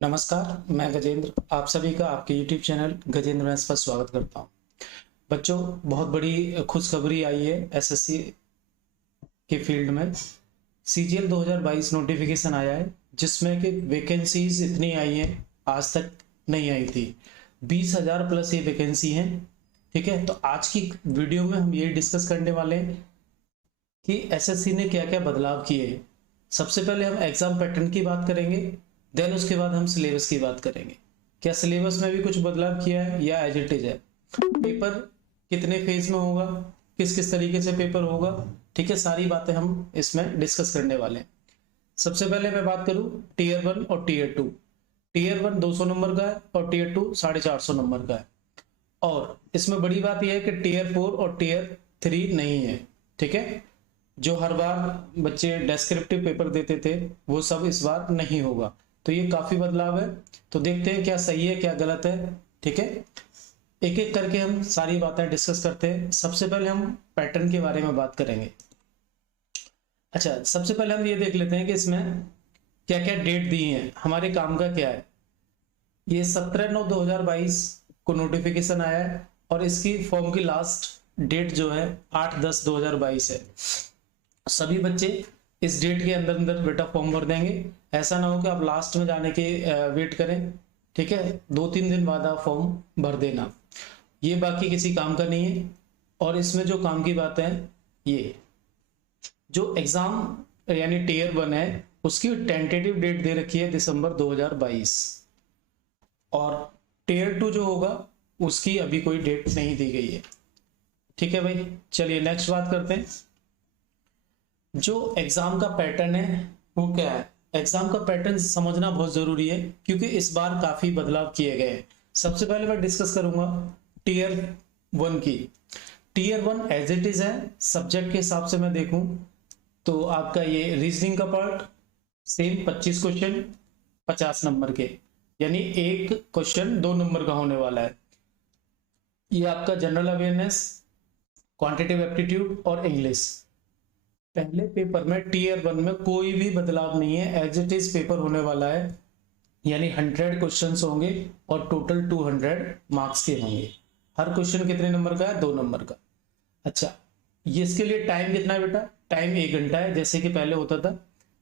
नमस्कार, मैं गजेंद्र आप सभी का आपके YouTube चैनल गजेंद्र मैथ्स पर स्वागत करता हूं। बच्चों, बहुत बड़ी खुशखबरी आई है एसएससी के फील्ड में। सीजीएल 2022 नोटिफिकेशन आया है जिसमें कि वैकेंसीज इतनी आई हैं, आज तक नहीं आई थी। 20,000 प्लस ये वैकेंसी हैं। ठीक है, तो आज की वीडियो में हम ये डिस्कस करने वाले हैं कि एसएससी ने क्या क्या बदलाव किए हैं। सबसे पहले हम एग्जाम पैटर्न की बात करेंगे, देन उसके बाद हम सिलेबस की बात करेंगे। क्या सिलेबस में भी कुछ बदलाव किया है या एज इट इज है, पेपर कितने फेज में होगा, किस किस तरीके से पेपर होगा। ठीक है, सारी बातें हम इसमें डिस्कस करने वाले हैं। सबसे पहले मैं बात करूं टीयर 1 और टीयर 2। टीयर 1 200 नंबर का है और टीयर 2 450 नंबर का है। और इसमें बड़ी बात यह है कि टीयर 4 और टीयर 3 नहीं है। ठीक है, जो हर बार बच्चे डेस्क्रिप्टिव पेपर देते थे वो सब इस बार नहीं होगा, तो ये काफी बदलाव है। तो देखते हैं क्या सही है क्या गलत है। ठीक है, एक एक करके हम सारी बातें डिस्कस करते हैं। सबसे पहले हम पैटर्न के बारे में बात करेंगे। अच्छा, सबसे पहले हम ये देख लेते हैं कि इसमें क्या क्या डेट दी है, हमारे काम का क्या है। ये 17/9/2022 को नोटिफिकेशन आया है और इसकी फॉर्म की लास्ट डेट जो है 8/10/2022 है। सभी बच्चे इस डेट के अंदर अंदर बेटा फॉर्म भर देंगे। ऐसा ना हो कि आप लास्ट में जाने के वेट करें। ठीक है, 2-3 दिन बाद आप फॉर्म भर देना, ये बाकी किसी काम का नहीं है। और इसमें जो काम की बात है, ये जो एग्जाम यानी टीयर 1 है उसकी टेंटेटिव डेट दे रखी है दिसंबर 2022 और टीयर 2 जो होगा उसकी अभी कोई डेट नहीं दी गई है। ठीक है भाई, चलिए नेक्स्ट बात करते हैं। जो एग्जाम का पैटर्न है वो क्या है। एग्जाम का पैटर्न समझना बहुत जरूरी है क्योंकि इस बार काफी बदलाव किए गए हैं। सबसे पहले मैं डिस्कस करूंगा टीयर 1 की। टीयर 1 एज इट इज है। सब्जेक्ट के हिसाब से मैं देखूं तो आपका ये रीजनिंग का पार्ट सेम 25 क्वेश्चन 50 नंबर के, यानी एक क्वेश्चन 2 नंबर का होने वाला है। ये आपका जनरल अवेयरनेस, क्वांटिटेटिव एप्टीट्यूड और इंग्लिश। पहले पेपर में टीयर 1 में कोई भी बदलाव नहीं है, एज इट इज पेपर होने वाला है। यानी 100 क्वेश्चंस होंगे और टोटल 200 मार्क्स के होंगे। हर क्वेश्चन कितने नंबर का है, 2 नंबर का। अच्छा, ये इसके लिए टाइम कितना है बेटा, टाइम 1 घंटा है जैसे कि पहले होता था।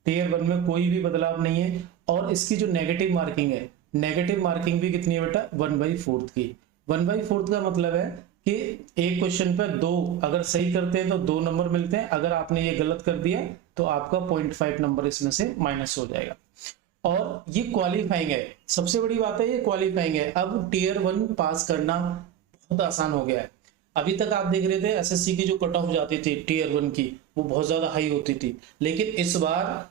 टीयर 1 में कोई भी बदलाव नहीं है। और इसकी जो नेगेटिव मार्किंग है, नेगेटिव मार्किंग भी कितनी है बेटा, 1/4 की। 1/4 का मतलब है कि एक क्वेश्चन पर 2 अगर सही करते हैं तो 2 नंबर मिलते हैं, अगर आपने ये गलत कर दिया तो आपका 0.5 नंबर इसमें से माइनस हो जाएगा। और ये क्वालिफाइंग है, सबसे बड़ी बात है ये क्वालिफाइंग है। अब टीयर 1 पास करना बहुत आसान हो गया है। अभी तक आप देख रहे थे एसएससी की जो कट ऑफ जाती थी टीयर 1 की वो बहुत ज्यादा हाई होती थी, लेकिन इस बार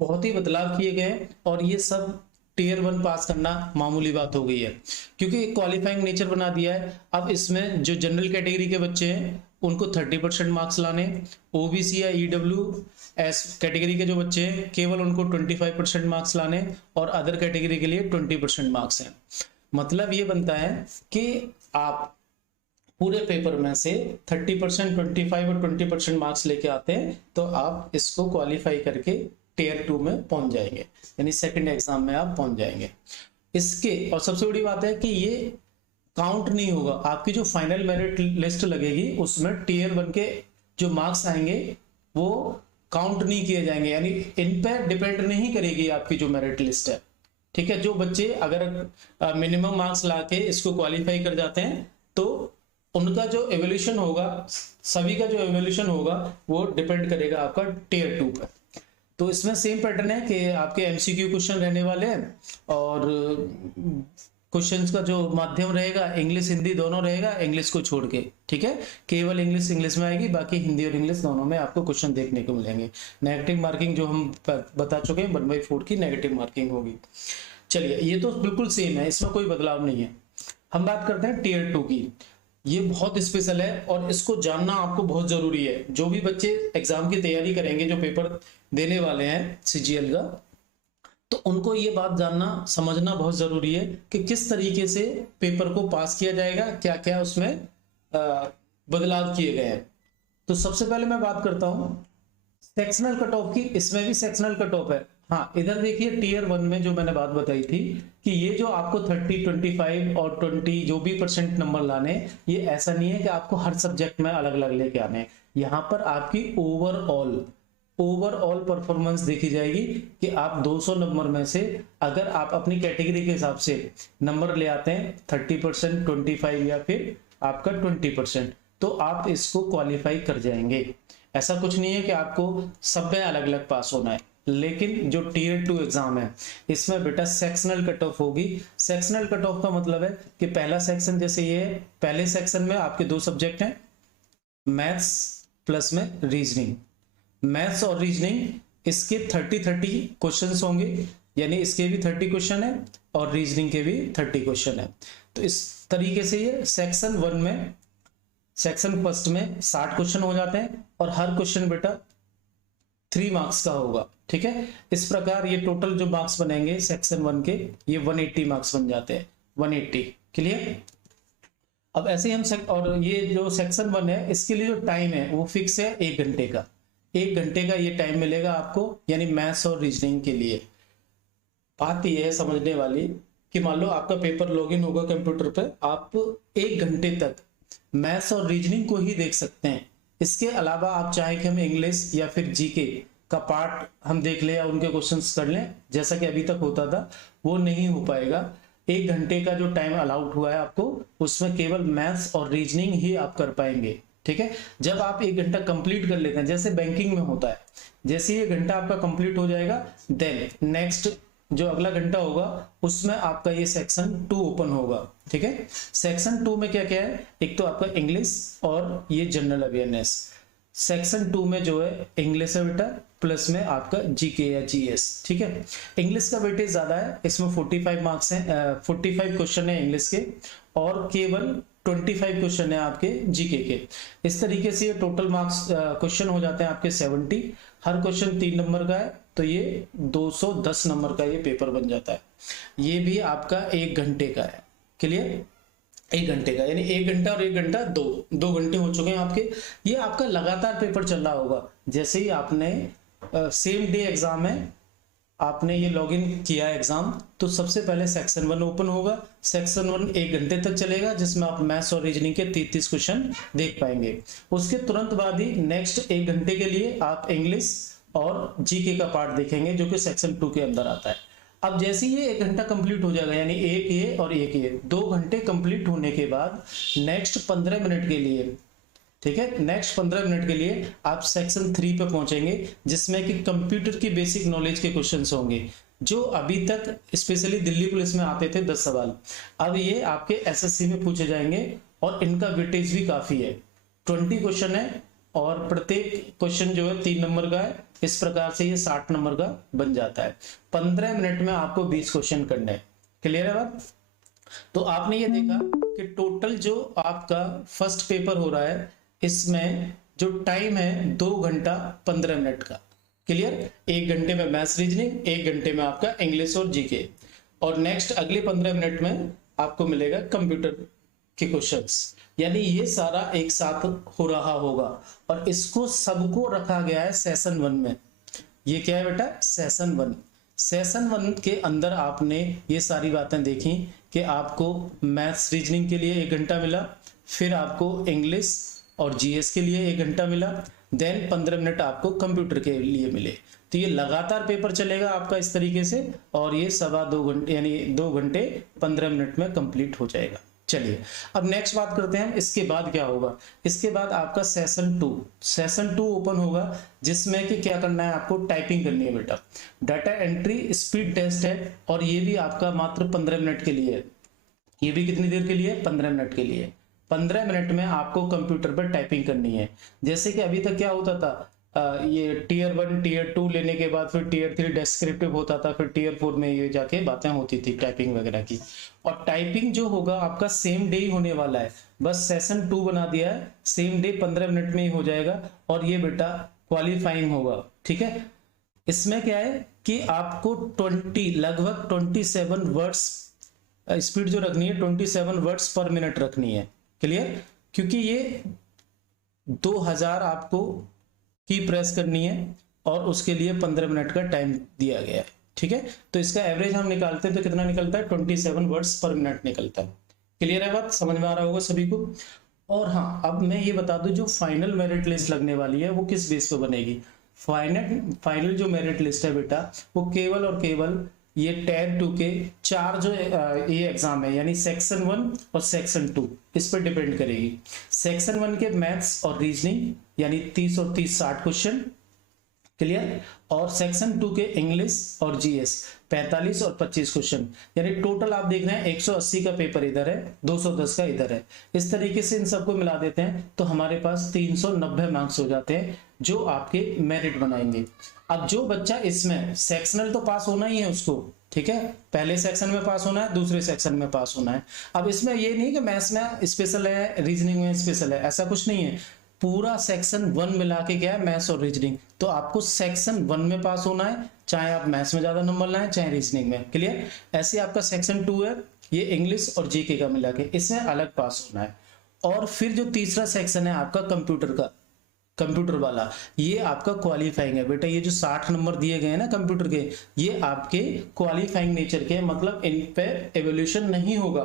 बहुत ही बदलाव किए गए और ये सब टीयर 1 पास करना मामूली बात हो गई है क्योंकि क्वालिफाइंग नेचर बना दिया है। अब इसमें जो जनरल कैटेगरी के बच्चे हैं उनको 30% मार्क्स लाने, ओबीसी या ईडब्ल्यू एस कैटेगरी के जो बच्चे हैं केवल उनको 25% मार्क्स लाने और अदर कैटेगरी के लिए 20% मार्क्स हैं। मतलब ये बनता है कि आप पूरे पेपर में से 30%, 25 और 20% मार्क्स लेके आते हैं तो आप इसको क्वालिफाई करके टीयर 2 में पहुंच जाएंगे, यानी सेकंड एग्जाम में आप पहुंच जाएंगे। इसके और सबसे बड़ी बात है कि ये काउंट नहीं होगा, आपकी जो फाइनल मेरिट लिस्ट लगेगी उसमें टीयर 1 के जो मार्क्स आएंगे वो काउंट नहीं किए जाएंगे, यानी इन पर डिपेंड नहीं करेगी आपकी जो मेरिट लिस्ट है। ठीक है, जो बच्चे अगर मिनिमम मार्क्स लाके इसको क्वालिफाई कर जाते हैं तो उनका जो एवोल्यूशन होगा, सभी का जो एवोल्यूशन होगा वो डिपेंड करेगा आपका टीयर 2 पर। तो इसमें सेम पैटर्न है कि आपके एमसीक्यू क्वेश्चन रहने वाले हैं और क्वेश्चंस का जो माध्यम रहेगा इंग्लिश हिंदी दोनों रहेगा, इंग्लिश को छोड़ के। ठीक है, केवल इंग्लिश में आएगी, बाकी हिंदी और इंग्लिश दोनों में आपको क्वेश्चन देखने को मिलेंगे। नेगेटिव मार्किंग जो हम बता चुके हैं 1/4 की नेगेटिव मार्किंग होगी। चलिए, ये तो बिल्कुल सेम है, इसमें कोई बदलाव नहीं है। हम बात करते हैं टीयर 2 की। ये बहुत स्पेशल है और इसको जानना आपको बहुत जरूरी है। जो भी बच्चे एग्जाम की तैयारी करेंगे, जो पेपर देने वाले हैं सीजीएल का, तो उनको ये बात जानना समझना बहुत जरूरी है कि किस तरीके से पेपर को पास किया जाएगा, क्या क्या उसमें बदलाव किए गए हैं। तो सबसे पहले मैं बात करता हूं सेक्शनल कट ऑफ की। इसमें भी सेक्शनल कट ऑफ है, हाँ, इधर देखिए टीयर 1 में जो मैंने बात बताई थी कि ये जो आपको 30, 25 और 20 जो भी परसेंट नंबर लाने, ये ऐसा नहीं है कि आपको हर सब्जेक्ट में अलग अलग लेके आने। यहाँ पर आपकी ओवरऑल परफॉर्मेंस देखी जाएगी कि आप 200 नंबर में से अगर आप अपनी कैटेगरी के हिसाब से नंबर ले आते हैं 30%, 25 या फिर आपका 20%, तो आप इसको क्वालिफाई कर जाएंगे। ऐसा कुछ नहीं है कि आपको सब में अलग अलग पास होना है। लेकिन जो टीयर 2 एग्जाम है इसमें बेटा सेक्शनल कट ऑफ होगी। सेक्शनल कट ऑफ का मतलब है कि पहला सेक्शन जैसे ये है, पहले सेक्शन में आपके 2 सब्जेक्ट हैं, मैथ्स प्लस में रीजनिंग। मैथ्स और रीजनिंग इसके 30 क्वेश्चंस होंगे, यानी इसके भी 30 क्वेश्चन है और रीजनिंग के भी 30 क्वेश्चन है। तो इस तरीके से ये सेक्शन 1 में, सेक्शन फर्स्ट में 60 क्वेश्चन हो जाते हैं और हर क्वेश्चन बेटा 3 मार्क्स का होगा। ठीक है, इस प्रकार ये टोटल जो मार्क्स बनेंगे सेक्शन 1 के, ये 180 मार्क्स बन जाते हैं, 180। क्लियर। अब ऐसे ही हम और ये जो सेक्शन 1 है इसके लिए जो टाइम है वो फिक्स है 1 घंटे का। 1 घंटे का ये टाइम मिलेगा आपको, यानी मैथ्स और रीजनिंग के लिए। बात ये है समझने वाली कि मान लो आपका पेपर लॉगिन होगा कंप्यूटर पे, आप 1 घंटे तक मैथ्स और रीजनिंग को ही देख सकते हैं। इसके अलावा आप चाहें कि हम इंग्लिश या फिर जीके का पार्ट हम देख लें या उनके क्वेश्चंस कर लें, जैसा कि अभी तक होता था, वो नहीं हो पाएगा। 1 घंटे का जो टाइम अलाउड हुआ है आपको, उसमें केवल मैथ्स और रीजनिंग ही आप कर पाएंगे। ठीक है, जब आप 1 घंटा कंप्लीट कर लेते हैं, जैसे बैंकिंग में होता है, जैसे ये घंटा आपका कंप्लीट हो जाएगा, देन नेक्स्ट जो अगला घंटा होगा उसमें आपका ये सेक्शन 2 ओपन होगा। ठीक है, सेक्शन 2 में क्या क्या है, एक तो आपका इंग्लिश और ये जनरल अवेयरनेस। सेक्शन 2 में जो है इंग्लिश है बेटा, प्लस में आपका जीके या जीएस। ठीक है, इंग्लिश का वेटेज ज्यादा है, इसमें 45 मार्क्स हैं, 45 क्वेश्चन है इंग्लिश के और केवल 25 क्वेश्चन है आपके जीके के। इस तरीके से ये टोटल मार्क्स क्वेश्चन हो जाते हैं आपके 70। हर क्वेश्चन 3 नंबर का है, तो ये 210 नंबर का ये पेपर बन जाता है। ये भी आपका 1 घंटे का है। क्लियर, 1 घंटे का, यानी 1 घंटा और 1 घंटा 2 घंटे हो चुके हैं आपके। ये आपका लगातार पेपर चल रहा होगा। जैसे ही आपने सेम डे एग्जाम है, आपने ये लॉगिन किया एग्जाम, तो सबसे पहले सेक्शन 1 ओपन होगा। सेक्शन 1 1 घंटे तक चलेगा, जिसमें आप मैथ्स और रीजनिंग के 33 क्वेश्चन देख पाएंगे। उसके तुरंत बाद ही नेक्स्ट 1 घंटे के लिए आप इंग्लिश और जीके का पार्ट देखेंगे, जो कि सेक्शन 2 के अंदर आता है। अब जैसे ही ये 1 घंटा कंप्लीट हो जाएगा, यानी एक ये और एक ये, 2 घंटे कंप्लीट होने के बाद नेक्स्ट 15 मिनट के लिए, ठीक है, नेक्स्ट 15 मिनट के लिए आप सेक्शन 3 पे पहुंचेंगे, जिसमें कि कंप्यूटर की बेसिक नॉलेज के क्वेश्चंस होंगे, जो अभी तक स्पेशली दिल्ली पुलिस में आते थे 10 सवाल, अब ये आपके एसएससी में पूछे जाएंगे और इनका वेटेज भी काफी है। 20 क्वेश्चन है और प्रत्येक क्वेश्चन जो है 3 नंबर का है। इस प्रकार से ये 60 नंबर का बन जाता है। 15 मिनट में आपको 20 क्वेश्चन करने हैं। क्लियर है बात। तो आपने ये देखा कि टोटल जो आपका फर्स्ट पेपर हो रहा है, इसमें जो टाइम है 2 घंटा 15 मिनट का। क्लियर, 1 घंटे में मैथ्स रीजनिंग, 1 घंटे में आपका इंग्लिश और जीके, और नेक्स्ट अगले 15 मिनट में आपको मिलेगा कंप्यूटर के क्वेश्चंस। यानी ये सारा एक साथ हो रहा होगा और इसको सबको रखा गया है सेशन 1 में। ये क्या है बेटा, सेशन 1। सेशन 1 के अंदर आपने ये सारी बातें देखी कि आपको मैथ्स रीजनिंग के लिए 1 घंटा मिला, फिर आपको इंग्लिश और जीएस के लिए 1 घंटा मिला, देन 15 मिनट आपको कंप्यूटर के लिए मिले। तो ये लगातार पेपर चलेगा आपका इस तरीके से, और ये 2.25 घंटे यानी 2 घंटे 15 मिनट में कंप्लीट हो जाएगा। चलिए अब नेक्स्ट बात करते हैं, इसके बाद क्या होगा। इसके बाद आपका सेशन 2 ओपन होगा, जिसमें कि क्या करना है, आपको टाइपिंग करनी है बेटा। डाटा एंट्री स्पीड टेस्ट है और ये भी आपका मात्र 15 मिनट के लिए है। ये भी कितनी देर के लिए, 15 मिनट के लिए। 15 मिनट में आपको कंप्यूटर पर टाइपिंग करनी है। जैसे कि अभी तक क्या होता था, ये टीयर 1 टीयर 2 लेने के बाद फिर टीयर 3 डिस्क्रिप्टिव होता था, फिर टीयर 4 में ये जाके बातें होती थी टाइपिंग वगैरह की। और टाइपिंग जो होगा आपका सेम डे ही होने वाला है, बस सेशन 2 बना दिया है, सेम डे 15 मिनट में ही हो जाएगा और ये बेटा क्वालिफाइंग होगा। ठीक है, इसमें क्या है कि आपको 20 लगभग 27 वर्ड्स स्पीड जो रखनी है, 27 वर्ड्स पर मिनट रखनी है। क्लियर, क्योंकि ये 2000 आपको की प्रेस करनी है, और उसके लिए 15 मिनट का टाइम दिया गया है। ठीक है, तो इसका एवरेज हम निकालते हैं तो कितना निकलता है, 27 वर्ड्स पर मिनट निकलता है। क्लियर है बात, समझ में आ रहा होगा सभी को। और हाँ, अब मैं ये बता दूं, जो फाइनल मेरिट लिस्ट लगने वाली है वो किस बेस पे बनेगी। फाइनल जो मेरिट लिस्ट है बेटा, वो केवल और केवल ये टायर 2 के 4 जो ये एग्जाम है, यानी सेक्शन 1 और सेक्शन 2, इस पर डिपेंड करेगी। सेक्शन 1 के मैथ्स और रीजनिंग यानी 30 और 30 60 क्वेश्चन, क्लियर। और सेक्शन 2 के इंग्लिश और जीएस 45 और 25 क्वेश्चन, यानी टोटल आप देख रहे हैं 180 का पेपर इधर है, 210 का इधर है। इस तरीके से इन सबको मिला देते हैं तो हमारे पास 390 मार्क्स हो जाते हैं, जो आपके मेरिट बनाएंगे। अब जो बच्चा इसमें सेक्शनल तो पास होना ही है उसको, ठीक है, पहले सेक्शन में पास होना है, दूसरे सेक्शन में पास होना है। अब इसमें ये नहीं कि मैथ्स में स्पेशल है, रीजनिंग में स्पेशल है, ऐसा कुछ नहीं है। पूरा सेक्शन 1 मिला के क्या है, मैथ्स और रीजनिंग। तो आपको सेक्शन 1 में पास होना है, चाहे आप मैथ्स में ज्यादा नंबर लाएं चाहे रीजनिंग में, क्लियर। ऐसे आपका सेक्शन 2 है, ये इंग्लिश और जीके का मिला के, इसमें अलग पास होना है। और फिर जो तीसरा सेक्शन है आपका कंप्यूटर का, कंप्यूटर वाला, ये आपका क्वालिफाइंग है बेटा। ये जो 60 नंबर दिए गए हैं ना कंप्यूटर के, ये आपके क्वालिफाइंग नेचर के, मतलब इन पे एवोल्यूशन नहीं होगा।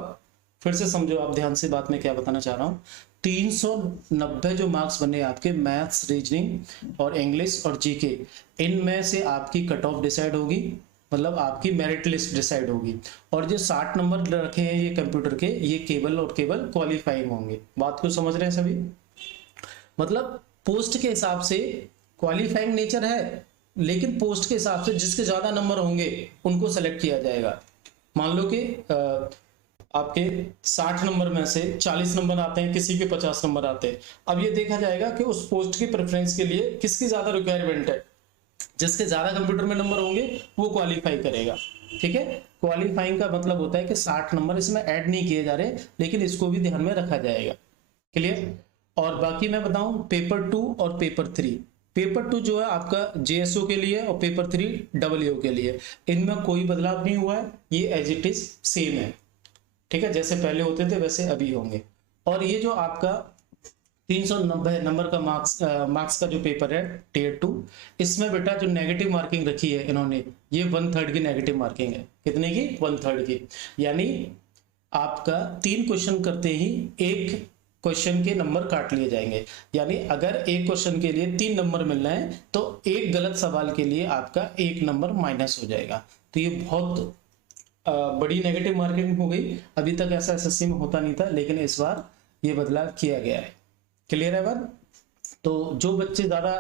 फिर से समझो आप ध्यान से बात में क्या बताना चाह रहा हूं। 390 जो मार्क्स बने आपके मैथ्स, रीजनिंग और इंग्लिश और जीके, इनमें से आपकी कट ऑफ डिसाइड होगी, मतलब आपकी मेरिट लिस्ट डिसाइड होगी। और जो 60 नंबर रखे हैं ये कंप्यूटर के, ये केवल और केवल क्वालिफाइंग होंगे। बात को समझ रहे हैं सभी, मतलब पोस्ट के हिसाब से क्वालिफाइंग नेचर है, लेकिन पोस्ट के हिसाब से जिसके ज्यादा नंबर होंगे उनको सेलेक्ट किया जाएगा। मान लो कि आपके 60 नंबर में से 40 नंबर आते हैं, किसी के 50 नंबर आते हैं। अब ये देखा जाएगा कि उस पोस्ट की प्रेफरेंस के लिए किसकी ज्यादा रिक्वायरमेंट है, जिसके ज्यादा कंप्यूटर में नंबर होंगे वो क्वालिफाई करेगा। ठीक है, क्वालिफाइंग का मतलब होता है कि 60 नंबर इसमें ऐड नहीं किए जा रहे, लेकिन इसको भी ध्यान में रखा जाएगा, क्लियर। और बाकी मैं बताऊं, पेपर 2 और पेपर 3, पेपर 2 जो है आपका जेएसओ के लिए और पेपर 3 डब्ल्यूओ के लिए, इनमें कोई बदलाव नहीं हुआ है, ये एज इट इज सेम है। ठीक है, जैसे पहले होते थे वैसे अभी होंगे। और ये जो आपका 390 नंबर का मार्क्स का जो पेपर है टियर 2, इसमें बेटा जो नेगेटिव मार्किंग रखी है इन्होंने, ये 1/3 की नेगेटिव मार्किंग है। कितने की, 1/3 की। यानी आपका 3 क्वेश्चन करते ही एक क्वेश्चन के नंबर काट लिए जाएंगे। यानी अगर एक क्वेश्चन के लिए 3 नंबर मिल रहे हैं तो एक गलत सवाल के लिए आपका 1 नंबर माइनस हो जाएगा। तो ये बहुत बड़ी नेगेटिव मार्किंग हो गई। अभी तक ऐसा एसएससी में होता नहीं था, लेकिन इस बार ये बदलाव किया गया है। क्लियर है बात। तो जो बच्चे ज्यादा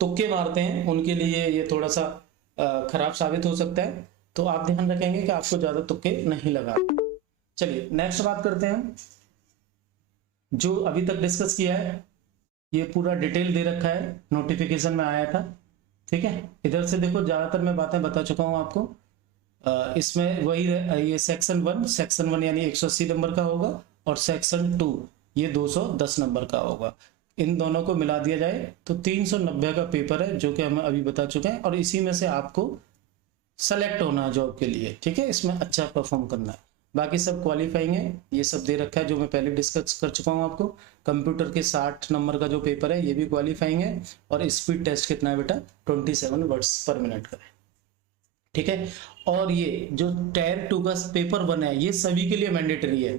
तुक्के मारते हैं उनके लिए ये थोड़ा सा खराब साबित हो सकता है, तो आप ध्यान रखेंगे कि आपको ज्यादा तुक्के नहीं लगा। चलिए नेक्स्ट बात करते हैं। जो अभी तक डिस्कस किया है ये पूरा डिटेल दे रखा है, नोटिफिकेशन में आया था। ठीक है, इधर से देखो ज्यादातर मैं बातें बता चुका हूं आपको। इसमें वही ये सेक्शन 1 यानी 180 नंबर का होगा, और सेक्शन 2 ये 210 नंबर का होगा। इन दोनों को मिला दिया जाए तो 390 का पेपर है, जो कि हम अभी बता चुके हैं। और इसी में से आपको सेलेक्ट होना है जॉब के लिए। ठीक है, इसमें अच्छा परफॉर्म करना है। बाकी सब क्वालिफाइंग है, ये सब दे रखा है जो मैं पहले डिस्कस कर चुका हूँ आपको। कंप्यूटर के 60 नंबर का जो पेपर है ये भी क्वालिफाइंग है। और स्पीड टेस्ट कितना है बेटा, 27 वर्ड्स पर मिनट का है। ठीक है, और ये जो टायर 2 का पेपर 1 है ये सभी के लिए मैंडेटरी है,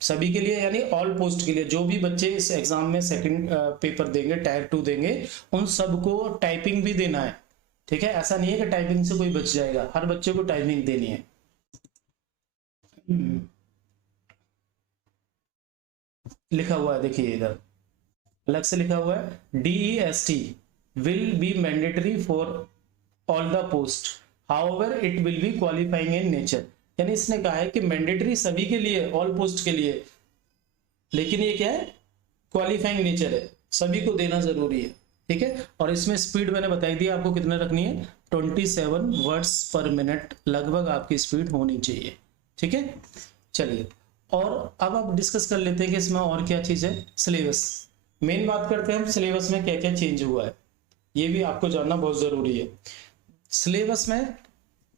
सभी के लिए, यानी ऑल पोस्ट के लिए। जो भी बच्चे इस एग्जाम में सेकंड पेपर देंगे, टायर 2 देंगे, उन सबको टाइपिंग भी देना है। ठीक है, ऐसा नहीं है कि टाइपिंग से कोई बच जाएगा, हर बच्चे को टाइपिंग देनी है। लिखा हुआ है देखिए, इधर अलग से लिखा हुआ है, DEST will be mandatory for all the post, however it will be qualifying in nature. यानी इसने कहा है कि मैंडेटरी सभी के लिए, ऑल पोस्ट के लिए, लेकिन ये क्या है, क्वालिफाइंग नेचर है, सभी को देना जरूरी है। ठीक है, और इसमें स्पीड मैंने बताई दी आपको कितना रखनी है, 27 वर्ड्स पर मिनट लगभग आपकी स्पीड होनी चाहिए। ठीक है, चलिए और अब आप डिस्कस कर लेते हैं कि इसमें और क्या चीज है। सिलेबस, मेन बात करते हैं हम, सिलेबस में क्या क्या चेंज हुआ है, ये भी आपको जानना बहुत जरूरी है। सिलेबस में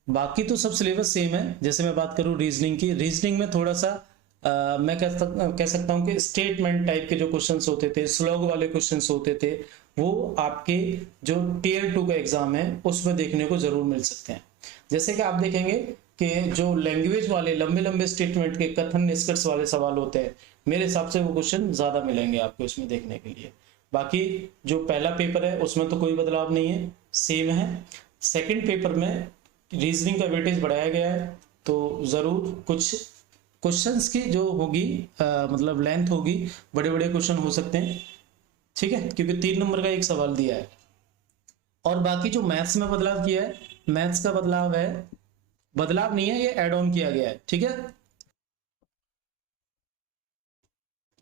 बाकी तो सब सिलेबस सेम है। जैसे मैं बात करूं रीजनिंग की, रीजनिंग में थोड़ा सा मैं कह सकता हूं कि स्टेटमेंट टाइप के जो क्वेश्चंस होते थे, स्लॉग वाले क्वेश्चंस होते थे, वो आपके जो टियर 2 का एग्जाम है उसमें देखने को जरूर मिल सकते हैं। जैसे कि आप देखेंगे कि जो लैंग्वेज वाले लंबे लंबे स्टेटमेंट के कथन निष्कर्ष वाले सवाल होते हैं, मेरे हिसाब से वो क्वेश्चन ज्यादा मिलेंगे आपको इसमें देखने के लिए। बाकी जो पहला पेपर है उसमें तो कोई बदलाव नहीं है, सेम है। सेकंड पेपर में रीजनिंग का वेटेज बढ़ाया गया है, तो जरूर कुछ क्वेश्चंस की जो होगी मतलब लेंथ होगी, बड़े बड़े क्वेश्चन हो सकते हैं, ठीक है, क्योंकि 3 नंबर का एक सवाल दिया है। और बाकी जो मैथ्स में बदलाव किया है, मैथ्स का बदलाव है, बदलाव नहीं है, ये एड ऑन किया गया है, ठीक है।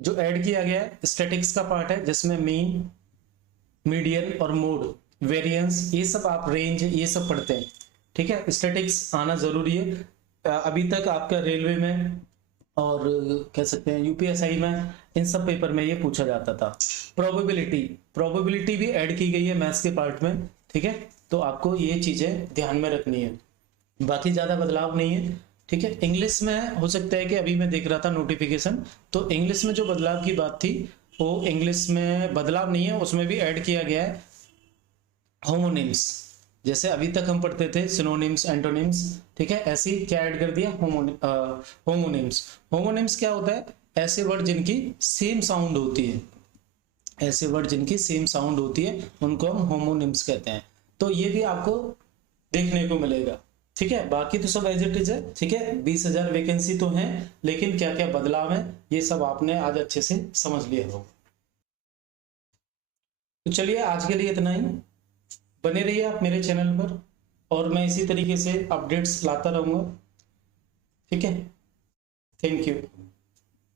जो ऐड किया गया है स्टैटिक्स का पार्ट है, जिसमें मीन, मीडियन और मोड, वेरिएंस, ये सब आप रेंज ये सब पढ़ते हैं, ठीक है। स्टैटिक्स आना जरूरी है। अभी तक आपका रेलवे में और कह सकते हैं यूपीएसआई में, इन सब पेपर में ये पूछा जाता था। प्रोबेबिलिटी भी ऐड की गई है मैथ्स के पार्ट में, ठीक है, तो आपको ये चीजें ध्यान में रखनी है। बाकी ज्यादा बदलाव नहीं है, ठीक है। इंग्लिश में हो सकता है कि अभी मैं देख रहा था नोटिफिकेशन, तो इंग्लिश में जो बदलाव की बात थी वो इंग्लिश में बदलाव नहीं है, उसमें भी ऐड किया गया है होमोनिम्स। जैसे अभी तक हम पढ़ते थे सिनोनिम्स, एंटोनिम्स, ठीक है, ऐसे ही क्या ऐड कर दिया, होमोनिम्स। होमोनिम्स क्या होता है, ऐसे वर्ड जिनकी सेम साउंड होती है, ऐसे वर्ड जिनकी सेम साउंड होती है उनको हम होमोनिम्स कहते हैं। तो ये भी आपको देखने को मिलेगा, ठीक है। बाकी तो सब एज इट इज है, ठीक है। 20,000 वैकेंसी तो है, लेकिन क्या क्या बदलाव है ये सब आपने आज अच्छे से समझ लिया होगा। तो चलिए आज के लिए इतना ही। बने रहिए आप मेरे चैनल पर, और मैं इसी तरीके से अपडेट्स लाता रहूंगा, ठीक है। Thank you.